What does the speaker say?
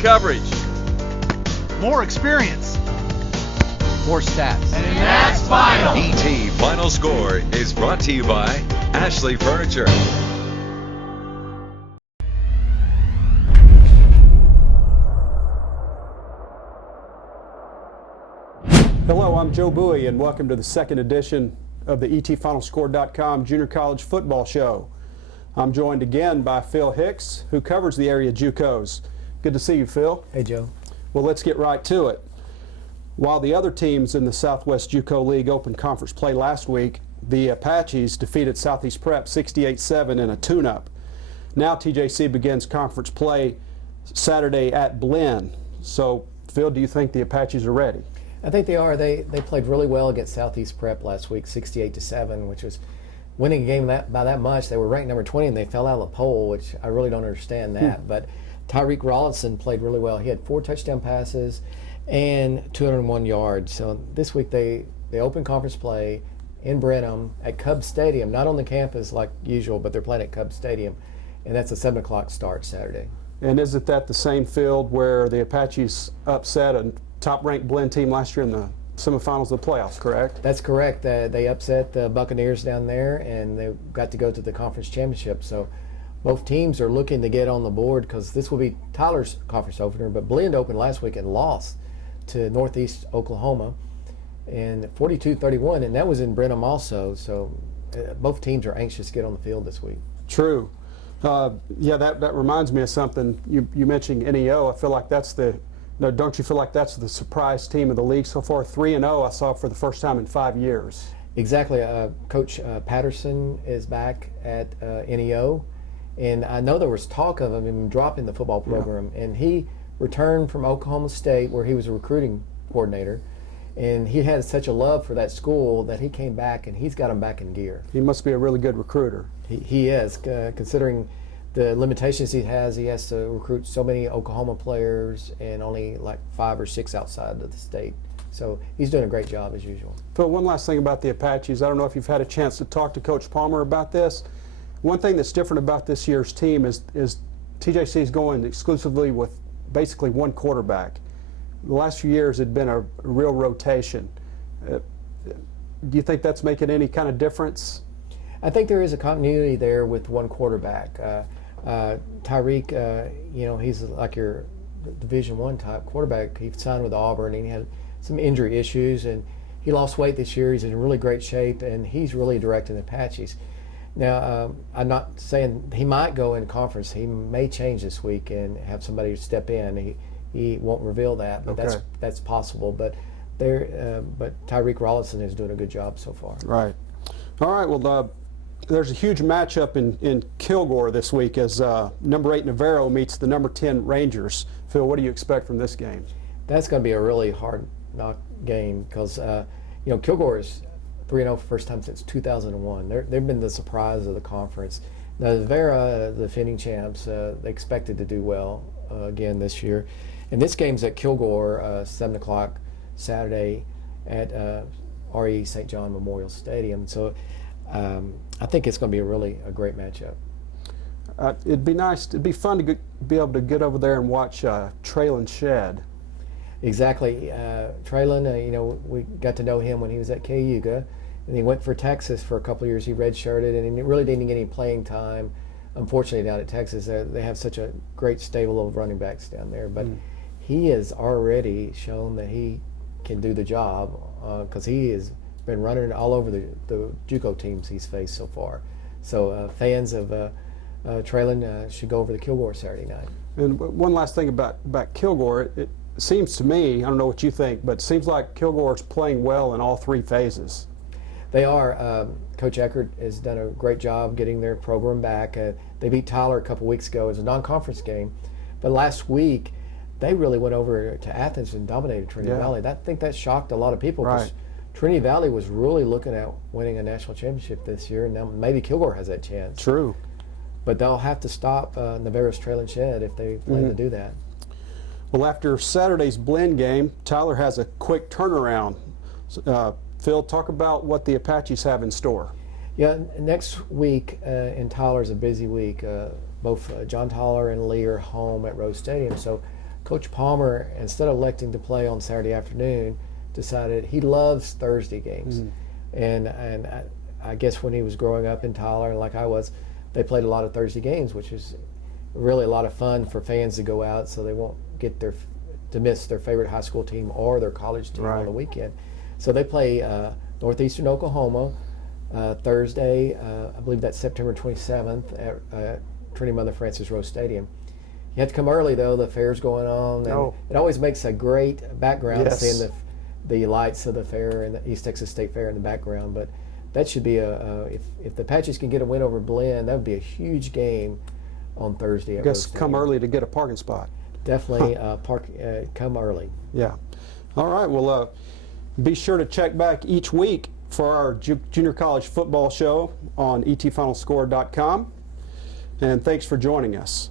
coverage. More experience. More stats. And that's final. ET Final Score is brought to you by Ashley Furniture. Hello, I'm Joe Buie, and welcome to the second edition of the ETFinalScore.com Junior College Football Show. I'm joined again by Phil Hicks, who covers the area JUCOs. Good to see you, Phil. Hey, Joe. Well, let's get right to it. While the other teams in the Southwest JUCO League opened conference play last week, the Apaches defeated Southeast Prep 68-7 in a tune-up. Now TJC begins conference play Saturday at Blinn. So, Phil, do you think the Apaches are ready? I think they are. They played really well against Southeast Prep last week, 68-7, which was winning a game by that much. They were ranked number 20 and they fell out of the poll, which I really don't understand that. But Tyreek Rollinson played really well. He had 4 touchdown passes and 201 yards. So this week they opened conference play in Brenham at Cub Stadium, not on the campus like usual, but they're playing at Cub Stadium, and that's a 7 o'clock start Saturday. And isn't that the same field where the Apaches upset a top-ranked Blinn team last year in the semifinals of the playoffs, correct? That's correct. They upset the Buccaneers down there, and they got to go to the conference championship. So both teams are looking to get on the board because this will be Tyler's conference opener, but Blinn opened last week and lost to Northeast Oklahoma in 42-31, and that was in Brenham also. So both teams are anxious to get on the field this week. True. Yeah, that reminds me of something. You mentioned NEO. I feel like that's don't you feel like that's the surprise team of the league so far? 3-0 I saw for the first time in 5 years. Exactly. Coach Patterson is back at NEO, and I know there was talk of him dropping the football program, and he returned from Oklahoma State where he was a recruiting coordinator, and he had such a love for that school that he came back and he's got them back in gear. He must be a really good recruiter. He is, considering the limitations he has to recruit so many Oklahoma players and only like 5 or 6 outside of the state. So he's doing a great job as usual. Phil, one last thing about the Apaches. I don't know if you've had a chance to talk to Coach Palmer about this. One thing that's different about this year's team is TJC is going exclusively with basically one quarterback. The last few years it had been a real rotation. Do you think that's making any kind of difference? I think there is a continuity there with one quarterback. Tyreek, he's like your Division I type quarterback. He signed with Auburn and he had some injury issues, and he lost weight this year. He's in really great shape, and he's really directing the Apaches. Now, I'm not saying he might go in conference. He may change this week and have somebody step in. He won't reveal that, but that's possible. But Tyreek Rollinson is doing a good job so far. Right. All right. Well, there's a huge matchup in Kilgore this week as number 8 Navarro meets the number 10 Rangers. Phil, what do you expect from this game? That's going to be a really hard knock game because Kilgore is 3-0 for the first time since 2001. They've been the surprise of the conference. Now, Navarro, the defending champs, they expected to do well again this year. And this game's at Kilgore, 7 o'clock Saturday at RE St. John Memorial Stadium. So I think it's going to be a great matchup. It'd be fun to be able to get over there and watch Traylon shed. Exactly. Traylon, we got to know him when he was at Cayuga, and he went for Texas for a couple of years. He redshirted, and he really didn't get any playing time. Unfortunately, down at Texas, they have such a great stable of running backs down there. But he has already shown that he can do the job because he has been running all over the JUCO teams he's faced so far. So fans of Traylon should go over to Kilgore Saturday night. And one last thing about Kilgore, it seems to me, I don't know what you think, but it seems like Kilgore's playing well in all 3 phases. They are. Coach Eckert has done a great job getting their program back. They beat Tyler a couple weeks ago as a non-conference game, but last week they really went over to Athens and dominated Trinity Valley. I think that shocked a lot of people because Trinity Valley was really looking at winning a national championship this year, and now maybe Kilgore has that chance. True. But they'll have to stop Navarro's Traylon shed if they plan to do that. Well, after Saturday's Blinn game, Tyler has a quick turnaround. Phil, talk about what the Apaches have in store. Yeah, next week in Tyler's a busy week. Both John Tyler and Lee are home at Rose Stadium, so Coach Palmer, instead of electing to play on Saturday afternoon, decided he loves Thursday games. And I guess when he was growing up in Tyler, like I was, they played a lot of Thursday games, which is really a lot of fun for fans to go out, so they won't get to miss their favorite high school team or their college team on the weekend. So they play Northeastern Oklahoma Thursday, I believe that's September 27th at Trinity Mother Frances Rose Stadium. You have to come early though, the fair's going on, and it always makes a great background seeing the lights of the fair and the East Texas State Fair in the background. But that should be if the Apaches can get a win over Blinn, that would be a huge game on Thursday. I guess come early to get a parking spot. Definitely come early. Yeah. All right. Well, be sure to check back each week for our junior college football show on ETFinalScore.com. And thanks for joining us.